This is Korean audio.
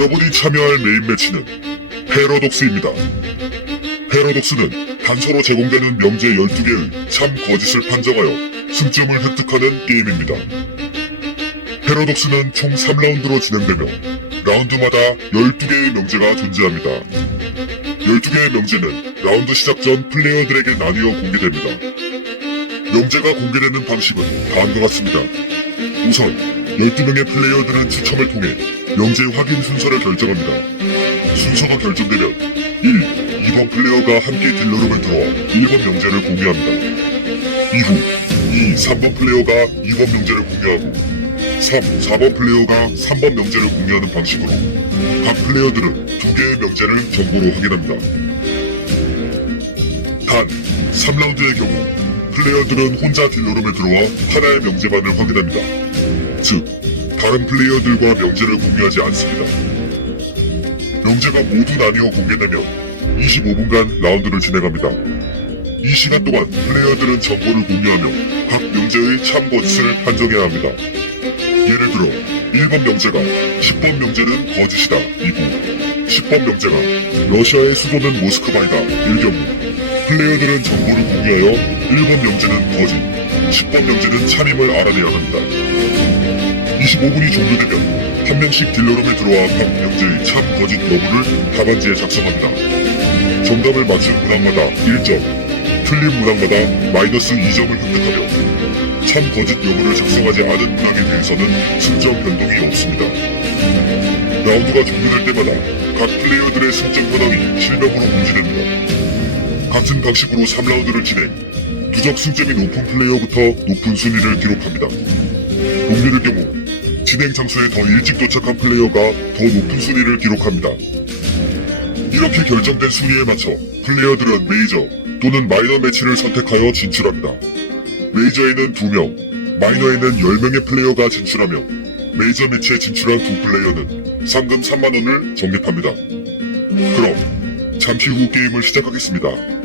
여러분이 참여할 메인 매치는 패러독스입니다. 패러독스는 단서로 제공되는 명제 12개의 참 거짓을 판정하여 승점을 획득하는 게임입니다. 패러독스는 총 3라운드로 진행되며 라운드마다 12개의 명제가 존재합니다. 12개의 명제는 라운드 시작 전 플레이어들에게 나뉘어 공개됩니다. 명제가 공개되는 방식은 다음과 같습니다. 우선 12명의 플레이어들은 추첨을 통해 명제 확인 순서를 결정합니다. 순서가 결정되면 1, 2번 플레이어가 함께 딜러룸에 들어와 1번 명제를 공유합니다. 이후 2, 3번 플레이어가 2번 명제를 공유하고 3, 4번 플레이어가 3번 명제를 공유하는 방식으로 각 플레이어들은 두 개의 명제를 정보로 확인합니다. 단 3라운드의 경우 플레이어들은 혼자 딜러룸에 들어와 하나의 명제만을 확인합니다. 즉, 다른 플레이어들과 명제를 공유하지 않습니다. 명제가 모두 나뉘어 공개되면 25분간 라운드를 진행합니다. 이 시간 동안 플레이어들은 정보를 공유하며 각 명제의 참 거짓을 판정해야 합니다. 예를 들어 1번 명제가 10번 명제는 거짓이다 이고 10번 명제가 러시아의 수도는 모스크바이다 일 경우 플레이어들은 정보를 공유하여 1번 명제는 거짓 10번 명제는 참임을 알아내야 합니다 25분이 종료되면 한 명씩 딜러룸에 들어와 각 명제의 참 거짓 여부를 답안지에 작성합니다 정답을 맞춘 문항마다 1점 틀린 문항마다 마이너스 2점을 획득하며 참 거짓 여부를 작성하지 않은 문항에 대해서는 승점 변동이 없습니다. 라운드가 종료될 때마다 각 플레이어들의 승점 현황이 실명으로 공지됩니다. 같은 방식으로 3라운드를 진행, 누적 승점이 높은 플레이어부터 높은 순위를 기록합니다. 동률의 경우 진행 장소에 더 일찍 도착한 플레이어가 더 높은 순위를 기록합니다. 이렇게 결정된 순위에 맞춰 플레이어들은 메이저 또는 마이너 매치를 선택하여 진출합니다. 메이저에는 2명, 마이너에는 10명의 플레이어가 진출하며 메이저 매치에 진출한 두 플레이어는 상금 3만원을 적립합니다. 그럼 잠시 후 게임을 시작하겠습니다.